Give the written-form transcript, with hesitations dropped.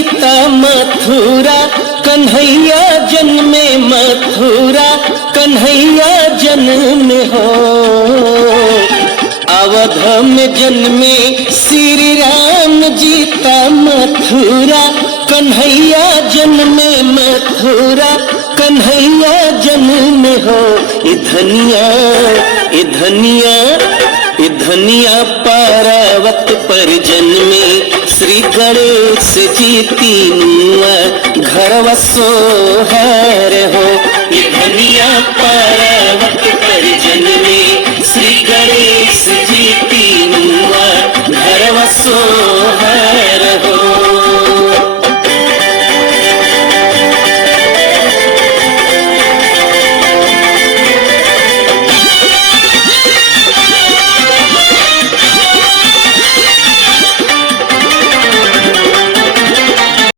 जीता मथुरा, कन्हैया जन्मे मथुरा, कन्हैया जन्मे हो। अवध में जन्मे श्री राम जीता मथुरा, कन्हैया जन्मे मथुरा, कन्हैया जन्मे हो। ये धनिया पार्वत पर जन्मे, श्री गणेश जी तीनुआ घरवा सोहर हो। ये धनिया पार्वत पर जन्मे, श्री गणेश जी तीनुआ घरवा सोहर